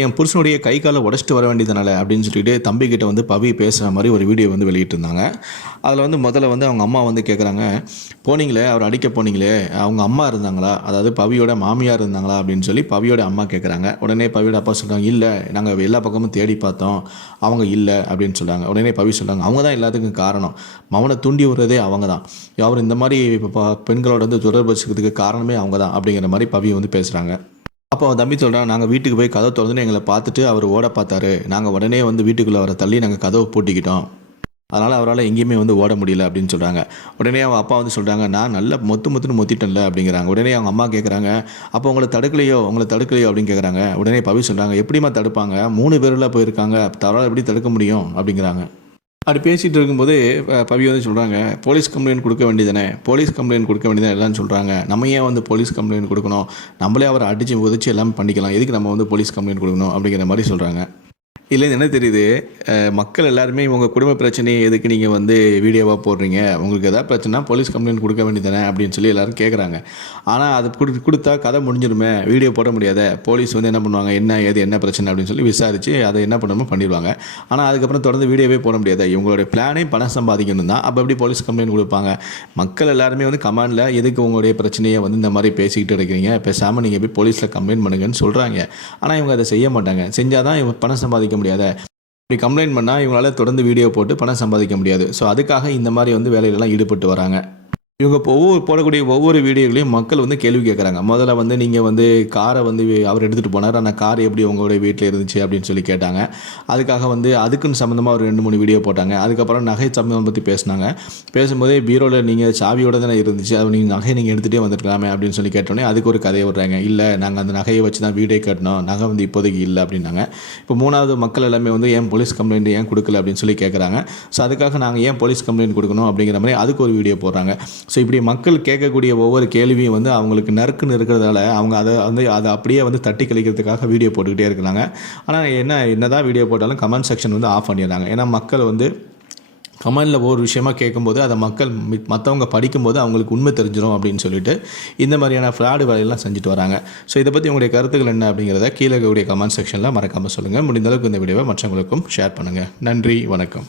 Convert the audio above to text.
என் புருஷனுடைய கை காலை உடைச்சிட்டு வர வேண்டியதுனால அப்படின்னு சொல்லிட்டு தம்பிக்கிட்ட வந்து பவி பேசுகிற மாதிரி ஒரு வீடியோ வந்து வெளியிட்டிருந்தாங்க. அதில் வந்து முதல்ல வந்து அவங்க அம்மா வந்து கேட்குறாங்க, போனீங்களே அவர் அடிக்க போனீங்களே அவங்க அம்மா இருந்தாங்களா, அதாவது பவியோட மாமியார் இருந்தாங்களா அப்படின்னு சொல்லி பவியோட அம்மா கேட்குறாங்க. உடனே பவியோட அப்பா சொல்கிறாங்க, இல்லை நாங்கள் எல்லா பக்கமும் தேடி பார்த்தோம், அவங்க இல்லை அப்படின்னு சொல்கிறாங்க. உடனே பவி சொல்கிறாங்க, அவங்க தான் எல்லாத்துக்கும் காரணம், மவனை தூண்டி விடுறதே அவங்க தான், அவர் இந்த மாதிரி இப்போ பெண்களோட வந்து தொடர்பு வச்சுக்கிறதுக்கு காரணமே அவங்க தான் அப்படிங்கிற மாதிரி பவி வந்து பேசுகிறாங்க. அப்போ அவன் தம்பி சொல்கிறான், நாங்கள் வீட்டுக்கு போய் கதவை திறந்துன்னு எங்களை பார்த்துட்டு அவர் ஓட பார்த்தாரு, நாங்கள் உடனே வந்து வீட்டுக்குள்ளே அவரை தள்ளி நாங்கள் கதவை பூட்டிக்கிட்டோம், அதனால் அவரால் எங்கேயுமே வந்து ஓட முடியல அப்படின்னு சொல்கிறாங்க. உடனே அவங்க அப்பா வந்து சொல்கிறாங்க, நான் நல்ல மொத்துன்னு மொத்திட்டேன்ல அப்படிங்கிறாங்க. உடனே அவங்க அம்மா கேட்குறாங்க, அப்போ உங்களை தடுக்கலையோ அப்படின்னு கேட்குறாங்க. உடனே பவி சொல்கிறாங்க, எப்படிமா தடுப்பாங்க, 3 பேரில் போயிருக்காங்க, தவறால் எப்படி தடுக்க முடியும் அப்படிங்கிறாங்க. அப்படி பேசிகிட்டு இருக்கும்போது பவி வந்து சொல்கிறாங்க, போலீஸ் கம்ப்ளைண்ட் கொடுக்க வேண்டியதானே எல்லாம் சொல்கிறாங்க, நம்ம ஏன் வந்து போலீஸ் கம்ப்ளைண்ட் கொடுக்கணும், நம்மளே அவரை அடித்து உதச்சி எல்லாம் பண்ணிக்கலாம், எதுக்கு நம்ம வந்து போலீஸ் கம்ப்ளைண்ட் கொடுக்கணும் அப்படிங்கிற மாதிரி சொல்கிறாங்க. இல்லைன்னு என்ன தெரியுது, மக்கள் எல்லாருமே உங்கள் குடும்ப பிரச்சனையை எதுக்கு நீங்கள் வந்து வீடியோவாக போடுறீங்க, உங்களுக்கு எதாவது பிரச்சனை போலீஸ் கம்ப்ளைண்ட் கொடுக்க வேண்டியதானே அப்படின்னு சொல்லி எல்லோரும் கேட்குறாங்க. ஆனால் அது கொடுத்தா கதை முடிஞ்சிருமே, வீடியோ போட முடியாத, போலீஸ் வந்து என்ன பண்ணுவாங்க, என்ன பிரச்சனை அப்படின்னு சொல்லி விசாரித்து அதை என்ன பண்ணணுமோ பண்ணிடுவாங்க. ஆனால் அதுக்கப்புறம் தொடர்ந்து வீடியோவே போட முடியாது, இவங்களுடைய பிளானே பணம் சம்பாதிக்கணும் தான். அப்போ எப்படி போலீஸ் கம்ப்ளைண்ட் கொடுப்பாங்க? மக்கள் எல்லாருமே வந்து கமெண்டில் எதுக்கு உங்களுடைய பிரச்சனையை வந்து இந்த மாதிரி பேசிக்கிட்டு இருக்கிறீங்க, பேசாமல் நீங்கள் போய் போலீஸில் கம்ப்ளைண்ட் பண்ணுங்கன்னு சொல்கிறாங்க. ஆனால் இவங்க அதை செய்ய மாட்டாங்க. செஞ்சால் தான் இவங்க பணம் சம்பாதிக்க முடியாத, இப்படி கம்ப்ளைண்ட் பண்ணால் இவங்களால தொடர்ந்து வீடியோ போட்டு பணம் சம்பாதிக்க முடியாது. ஸோ அதுக்காக இந்த மாதிரி வந்து வேலையிலலாம் ஈடுபட்டு வராங்க. இவங்க போடக்கூடிய ஒவ்வொரு வீடியோகளையும் மக்கள் வந்து கேள்வி கேட்குறாங்க. முதல்ல வந்து நீங்கள் வந்து காரை வந்து அவர் எடுத்துகிட்டு போனார், ஆனால் கார் எப்படி உங்களுடைய வீட்டில் இருந்துச்சு அப்படின்னு சொல்லி கேட்டாங்க. அதுக்காக வந்து அதுக்குன்னு சம்மந்தமாக ஒரு 2-3 வீடியோ போட்டாங்க. அதுக்கப்புறம் நகை சம்மந்தம் பற்றி பேசினாங்க. பேசும்போதே பீரோவில் நீங்கள் சாவியோட தானே இருந்துச்சு, அது நீங்கள் நகை நீங்கள் எடுத்துகிட்டே வந்துருக்கலாமே அப்படின்னு சொல்லி கேட்டோன்னே அதுக்கு ஒரு கதையை விடுறாங்க. இல்லை நாங்கள் அந்த நகையை வச்சு தான் வீடே கட்டினோம், நகை வந்து இப்போதைக்கு இல்லை அப்படின்னாங்க. இப்போ 3வது மக்கள் எல்லாமே வந்து ஏன் போலீஸ் கம்ப்ளைண்ட் ஏன் கொடுக்கல அப்படின்னு சொல்லி கேட்குறாங்க. ஸோ அதுக்காக நாங்கள் ஏன் போலீஸ் கம்ப்ளைண்ட் கொடுக்கணும் அப்படிங்கிற மாதிரி அதுக்கு ஒரு வீடியோ போடுறாங்க. ஸோ இப்படி மக்கள் கேட்கக்கூடிய ஒவ்வொரு கேள்வியும் வந்து அவங்களுக்கு நறுக்குன்னு இருக்கிறதால அவங்க அதை அப்படியே வந்து தட்டி கழிக்கிறதுக்காக வீடியோ போட்டுக்கிட்டே இருக்கிறாங்க. ஆனால் என்னதான் வீடியோ போட்டாலும் கமெண்ட் செக்ஷன் வந்து ஆஃப் பண்ணிடுறாங்க. ஏன்னா மக்கள் வந்து கமெண்டில் ஒவ்வொரு விஷயமா கேட்கும்போது அதை மற்றவங்க படிக்கும்போது அவங்களுக்கு உண்மை தெரிஞ்சிடும் அப்படின்னு சொல்லிட்டு இந்த மாதிரியான ஃப்ராடு வேலையெல்லாம் செஞ்சுட்டு வராங்க. ஸோ இதை பற்றி உங்களுடைய கருத்துக்கள் என்ன அப்படிங்கிறத கீழே இருக்கக்கூடிய கமெண்ட் செக்ஷனில் மறக்காமல் சொல்லுங்கள். முடிந்தளவுக்கு இந்த வீடியோவை மற்றவங்களுக்கும் ஷேர் பண்ணுங்கள். நன்றி, வணக்கம்.